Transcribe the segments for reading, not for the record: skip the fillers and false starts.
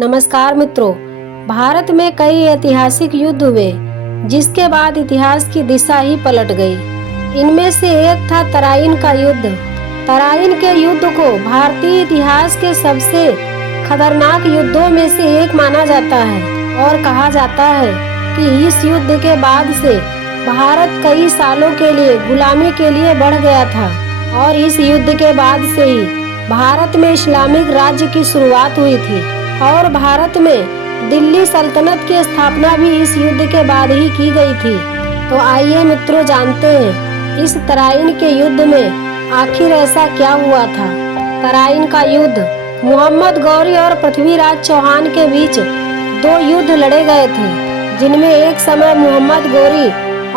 नमस्कार मित्रों। भारत में कई ऐतिहासिक युद्ध हुए जिसके बाद इतिहास की दिशा ही पलट गई। इनमें से एक था तराइन का युद्ध। तराइन के युद्ध को भारतीय इतिहास के सबसे खतरनाक युद्धों में से एक माना जाता है और कहा जाता है कि इस युद्ध के बाद से भारत कई सालों के लिए गुलामी के लिए बढ़ गया था और इस युद्ध के बाद से ही भारत में इस्लामिक राज्य की शुरुआत हुई थी और भारत में दिल्ली सल्तनत की स्थापना भी इस युद्ध के बाद ही की गई थी। तो आइए मित्रों जानते हैं इस तराइन के युद्ध में आखिर ऐसा क्या हुआ था। तराइन का युद्ध मोहम्मद गौरी और पृथ्वीराज चौहान के बीच दो युद्ध लड़े गए थे, जिनमें एक समय मोहम्मद गौरी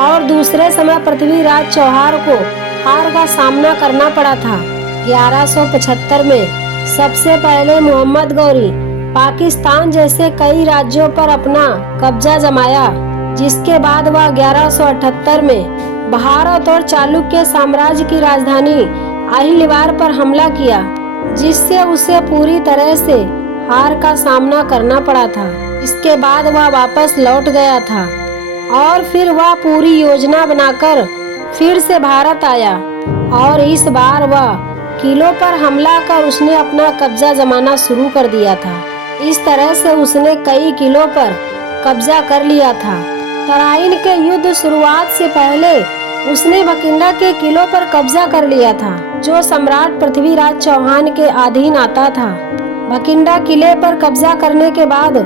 और दूसरे समय पृथ्वीराज चौहान को हार का सामना करना पड़ा था। 1175 में सबसे पहले मोहम्मद गौरी पाकिस्तान जैसे कई राज्यों पर अपना कब्जा जमाया, जिसके बाद वह 1178 में भारत और चालुक्य साम्राज्य की राजधानी अहिलवार पर हमला किया, जिससे उसे पूरी तरह से हार का सामना करना पड़ा था। इसके बाद वह वापस लौट गया था और फिर वह पूरी योजना बनाकर फिर से भारत आया और इस बार वह किलों पर हमला कर उसने अपना कब्जा जमाना शुरू कर दिया था। इस तरह से उसने कई किलों पर कब्जा कर लिया था। तराइन के युद्ध शुरुआत से पहले उसने बकिंडा के किलों पर कब्जा कर लिया था, जो सम्राट पृथ्वीराज चौहान के अधीन आता था। बकिंडा किले पर कब्जा करने के बाद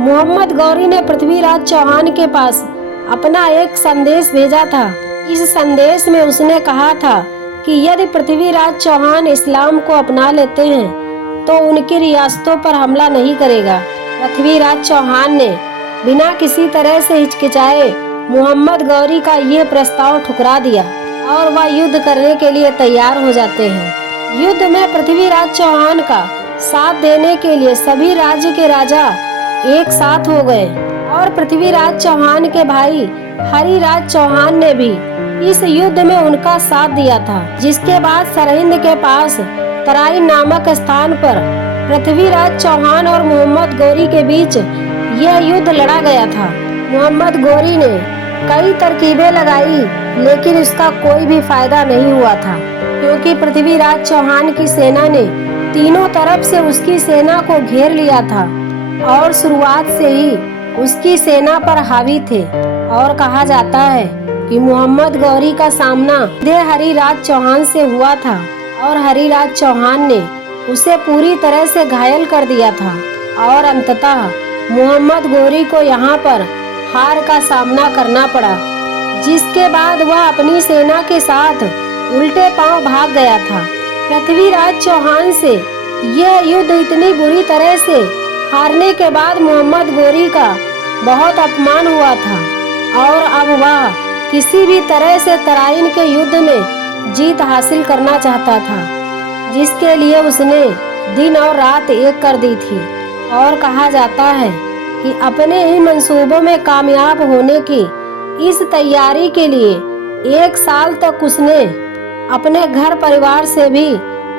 मोहम्मद गौरी ने पृथ्वीराज चौहान के पास अपना एक संदेश भेजा था। इस संदेश में उसने कहा था कि यदि पृथ्वीराज चौहान इस्लाम को अपना लेते हैं तो उनकी रियासतों पर हमला नहीं करेगा। पृथ्वीराज चौहान ने बिना किसी तरह से हिचकिचाए मोहम्मद गौरी का ये प्रस्ताव ठुकरा दिया और वह युद्ध करने के लिए तैयार हो जाते हैं। युद्ध में पृथ्वीराज चौहान का साथ देने के लिए सभी राज्य के राजा एक साथ हो गए और पृथ्वीराज चौहान के भाई हरिराज चौहान ने भी इस युद्ध में उनका साथ दिया था। जिसके बाद सरहिंद के पास तराइन नामक स्थान पर पृथ्वीराज चौहान और मोहम्मद गौरी के बीच यह युद्ध लड़ा गया था। मोहम्मद गौरी ने कई तरकीबें लगाई, लेकिन इसका कोई भी फायदा नहीं हुआ था, क्योंकि पृथ्वीराज चौहान की सेना ने तीनों तरफ से उसकी सेना को घेर लिया था और शुरुआत से ही उसकी सेना पर हावी थे। और कहा जाता है कि मोहम्मद गौरी का सामना हरिराज चौहान से हुआ था और हरिराज चौहान ने उसे पूरी तरह से घायल कर दिया था और अंततः मोहम्मद गौरी को यहाँ पर हार का सामना करना पड़ा, जिसके बाद वह अपनी सेना के साथ उल्टे पांव भाग गया था। पृथ्वीराज चौहान से यह युद्ध इतनी बुरी तरह से हारने के बाद मोहम्मद गौरी का बहुत अपमान हुआ था और अब वह किसी भी तरह से तराइन के युद्ध में जीत हासिल करना चाहता था, जिसके लिए उसने दिन और रात एक कर दी थी। और कहा जाता है कि अपने ही मंसूबों में कामयाब होने की इस तैयारी के लिए 1 साल तक उसने अपने घर परिवार से भी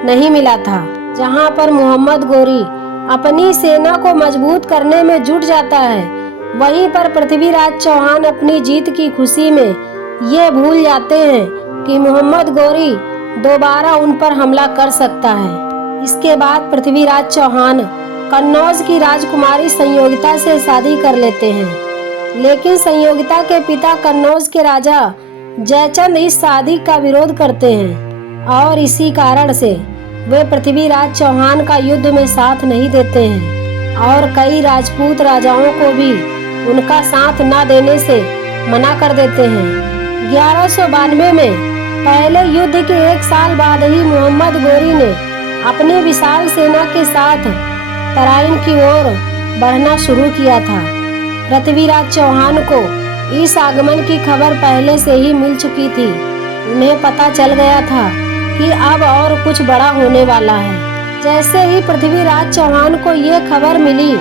नहीं मिला था। जहां पर मोहम्मद गौरी अपनी सेना को मजबूत करने में जुट जाता है, वहीं पर पृथ्वीराज चौहान अपनी जीत की खुशी में ये भूल जाते हैं कि मोहम्मद गौरी दोबारा उन पर हमला कर सकता है। इसके बाद पृथ्वीराज चौहान कन्नौज की राजकुमारी संयोगिता से शादी कर लेते हैं, लेकिन संयोगिता के पिता कन्नौज के राजा जयचंद इस शादी का विरोध करते हैं और इसी कारण से वे पृथ्वीराज चौहान का युद्ध में साथ नहीं देते हैं और कई राजपूत राजाओं को भी उनका साथ न देने से मना कर देते हैं। 1192 में पहले युद्ध के 1 साल बाद ही मोहम्मद गौरी ने अपनी विशाल सेना के साथ तराइन की ओर बढ़ना शुरू किया था। पृथ्वीराज चौहान को इस आगमन की खबर पहले से ही मिल चुकी थी। उन्हें पता चल गया था कि अब और कुछ बड़ा होने वाला है। जैसे ही पृथ्वीराज चौहान को ये खबर मिली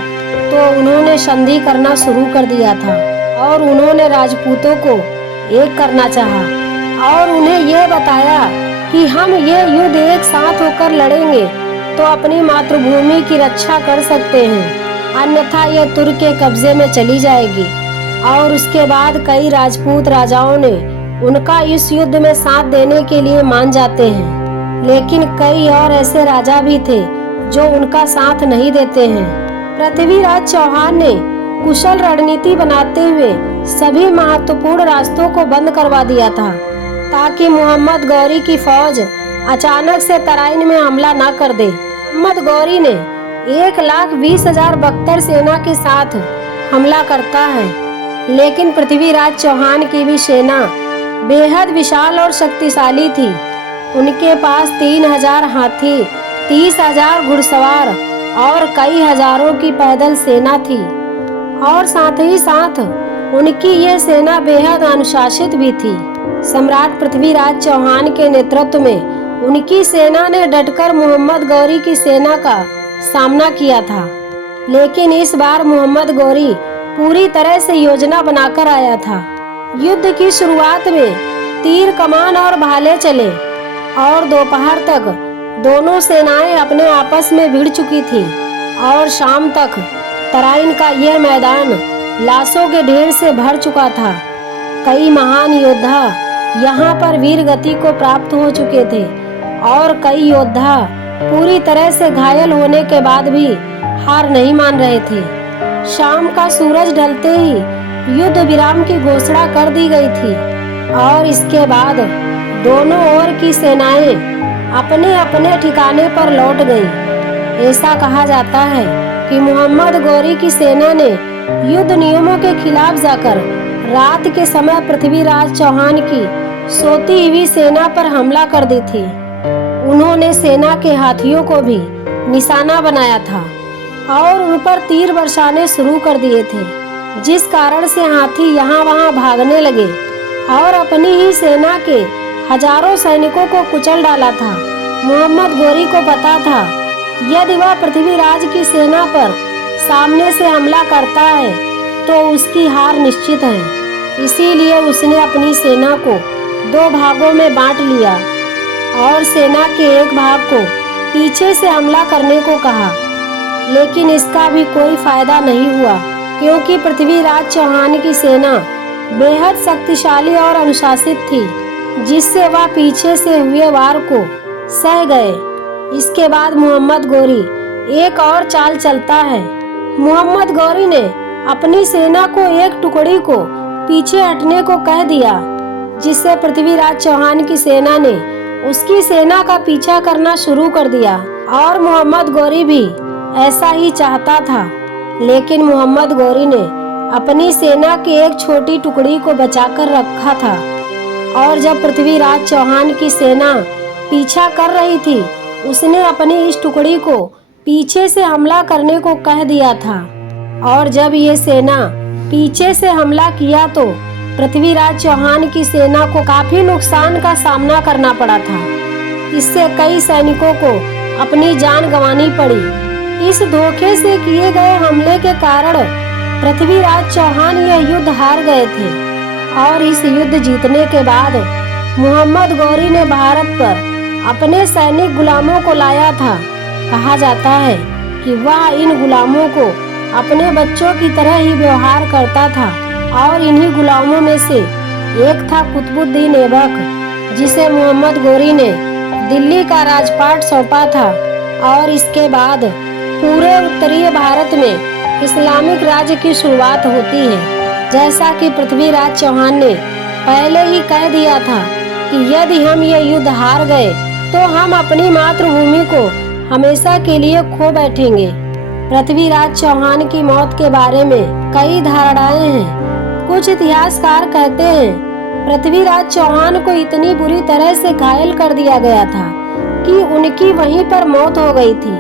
तो उन्होंने संधि करना शुरू कर दिया था और उन्होंने राजपूतों को एक करना चाहा और उन्हें यह बताया कि हम ये युद्ध एक साथ होकर लड़ेंगे तो अपनी मातृभूमि की रक्षा कर सकते हैं। अन्यथा यह तुर्क के कब्जे में चली जाएगी। और उसके बाद कई राजपूत राजाओं ने उनका इस युद्ध में साथ देने के लिए मान जाते हैं, लेकिन कई और ऐसे राजा भी थे जो उनका साथ नहीं देते हैं। पृथ्वीराज चौहान ने कुशल रणनीति बनाते हुए सभी महत्वपूर्ण रास्तों को बंद करवा दिया था, ताकि मोहम्मद गौरी की फौज अचानक से तराइन में हमला न कर दे। मोहम्मद गौरी ने 1,20,000 बख्तर सेना के साथ हमला करता है, लेकिन पृथ्वीराज चौहान की भी सेना बेहद विशाल और शक्तिशाली थी। उनके पास 3,000 हाथी, 30,000 घुड़सवार और कई हजारों की पैदल सेना थी। और साथ ही साथ उनकी यह सेना बेहद अनुशासित भी थी। सम्राट पृथ्वीराज चौहान के नेतृत्व में उनकी सेना ने डटकर मोहम्मद गौरी की सेना का सामना किया था, लेकिन इस बार मोहम्मद गौरी पूरी तरह से योजना बनाकर आया था। युद्ध की शुरुआत में तीर कमान और भाले चले और दोपहर तक दोनों सेनाएं अपने आपस में भिड़ चुकी थी और शाम तक तराइन का यह मैदान लाशों के ढेर से भर चुका था। कई महान योद्धा यहाँ पर वीर गति को प्राप्त हो चुके थे और कई योद्धा पूरी तरह से घायल होने के बाद भी हार नहीं मान रहे थे। शाम का सूरज ढलते ही युद्ध विराम की घोषणा कर दी गई थी और इसके बाद दोनों ओर की सेनाएं अपने अपने ठिकाने पर लौट गईं। ऐसा कहा जाता है कि मोहम्मद गौरी की सेना ने युद्ध नियमों के खिलाफ जाकर रात के समय पृथ्वीराज चौहान की सोती हुई सेना पर हमला कर दी थी। उन्होंने सेना के हाथियों को भी निशाना बनाया था और उन पर तीर बरसाने शुरू कर दिए थे, जिस कारण से हाथी यहाँ वहाँ भागने लगे और अपनी ही सेना के हजारों सैनिकों को कुचल डाला था। मोहम्मद गौरी को पता था यदि वह पृथ्वीराज की सेना पर सामने से हमला करता है तो उसकी हार निश्चित है। इसीलिए उसने अपनी सेना को 2 भागों में बांट लिया और सेना के एक भाग को पीछे से हमला करने को कहा, लेकिन इसका भी कोई फायदा नहीं हुआ, क्योंकि पृथ्वीराज चौहान की सेना बेहद शक्तिशाली और अनुशासित थी, जिससे वह पीछे से हुए वार को सह गए। इसके बाद मोहम्मद गौरी एक और चाल चलता है। मोहम्मद गौरी ने अपनी सेना को एक टुकड़ी को पीछे हटने को कह दिया, जिससे पृथ्वीराज चौहान की सेना ने उसकी सेना का पीछा करना शुरू कर दिया और मोहम्मद गौरी भी ऐसा ही चाहता था। लेकिन मोहम्मद गौरी ने अपनी सेना की एक छोटी टुकड़ी को बचाकर रखा था और जब पृथ्वीराज चौहान की सेना पीछा कर रही थी, उसने अपनी इस टुकड़ी को पीछे से हमला करने को कह दिया था। और जब ये सेना पीछे से हमला किया तो पृथ्वीराज चौहान की सेना को काफी नुकसान का सामना करना पड़ा था। इससे कई सैनिकों को अपनी जान गंवानी पड़ी। इस धोखे से किए गए हमले के कारण पृथ्वीराज चौहान यह युद्ध हार गए थे और इस युद्ध जीतने के बाद मोहम्मद गौरी ने भारत पर अपने सैनिक गुलामों को लाया था। कहा जाता है कि वह इन गुलामों को अपने बच्चों की तरह ही व्यवहार करता था और इन्हीं गुलामों में से एक था कुतुबुद्दीन ऐबक, जिसे मोहम्मद गौरी ने दिल्ली का राजपाट सौंपा था। और इसके बाद पूरे उत्तरीय भारत में इस्लामिक राज्य की शुरुआत होती है। जैसा कि पृथ्वीराज चौहान ने पहले ही कह दिया था कि यदि हम ये युद्ध हार गए तो हम अपनी मातृभूमि को हमेशा के लिए खो बैठेंगे। पृथ्वीराज चौहान की मौत के बारे में कई धारणाएं हैं। कुछ इतिहासकार कहते हैं पृथ्वीराज चौहान को इतनी बुरी तरह से घायल कर दिया गया था कि उनकी वहीं पर मौत हो गई थी।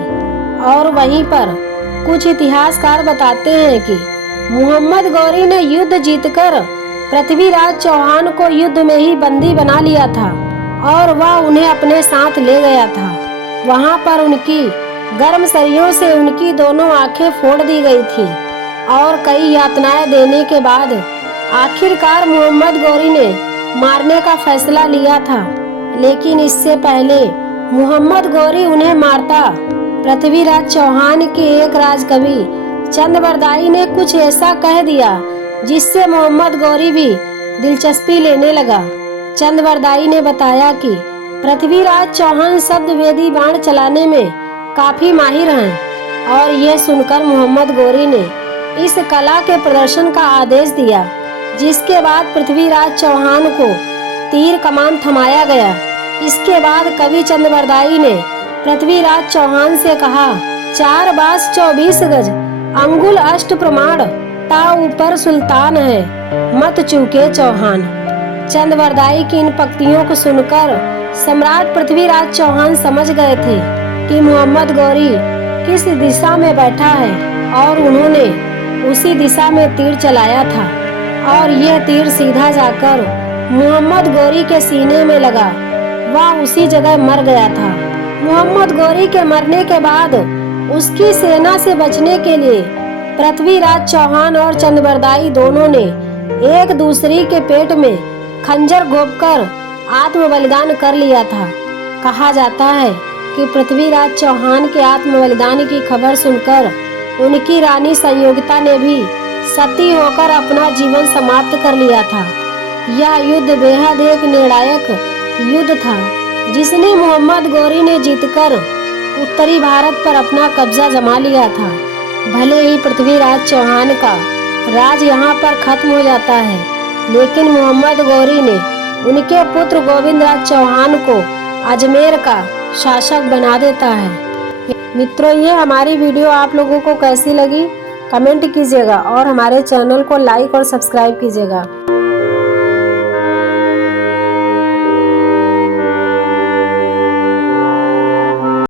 और वहीं पर कुछ इतिहासकार बताते हैं कि मोहम्मद गौरी ने युद्ध जीतकर पृथ्वीराज चौहान को युद्ध में ही बंदी बना लिया था और वह उन्हें अपने साथ ले गया था। वहां पर उनकी गर्म सरियों से उनकी दोनों आंखें फोड़ दी गई थी और कई यातनाएं देने के बाद आखिरकार मोहम्मद गौरी ने मारने का फैसला लिया था। लेकिन इससे पहले मोहम्मद गौरी उन्हें मारता, पृथ्वीराज चौहान के एक राजकवि चंद्रबरदाई ने कुछ ऐसा कह दिया जिससे मोहम्मद गौरी भी दिलचस्पी लेने लगा। चंद्रबरदाई ने बताया कि पृथ्वीराज चौहान शब्द वेदी बाण चलाने में काफी माहिर हैं और यह सुनकर मोहम्मद गौरी ने इस कला के प्रदर्शन का आदेश दिया, जिसके बाद पृथ्वीराज चौहान को तीर कमान थमाया गया। इसके बाद कवि चंद्रबरदाई ने पृथ्वीराज चौहान से कहा, 4 बास 24 गज अंगुल अष्ट प्रमाण ता ऊपर सुल्तान है मत चूके चौहान। चंद्रबरदाई की इन पंक्तियों को सुनकर सम्राट पृथ्वीराज चौहान समझ गए थे कि मोहम्मद गौरी किस दिशा में बैठा है और उन्होंने उसी दिशा में तीर चलाया था और यह तीर सीधा जाकर मोहम्मद गौरी के सीने में लगा। वह उसी जगह मर गया था। मोहम्मद गौरी के मरने के बाद उसकी सेना से बचने के लिए पृथ्वीराज चौहान और चंद्रबरदाई दोनों ने एक दूसरे के पेट में खंजर घोंपकर आत्म बलिदान कर लिया था। कहा जाता है कि पृथ्वीराज चौहान के आत्म बलिदान की खबर सुनकर उनकी रानी संयोगिता ने भी सती होकर अपना जीवन समाप्त कर लिया था। यह युद्ध बेहद एक निर्णायक युद्ध था जिसने मोहम्मद गौरी ने जीतकर उत्तरी भारत पर अपना कब्जा जमा लिया था। भले ही पृथ्वीराज चौहान का राज यहाँ पर खत्म हो जाता है, लेकिन मोहम्मद गौरी ने उनके पुत्र गोविंदराज चौहान को अजमेर का शासक बना देता है। मित्रों, ये हमारी वीडियो आप लोगों को कैसी लगी कमेंट कीजिएगा और हमारे चैनल को लाइक और सब्सक्राइब कीजिएगा।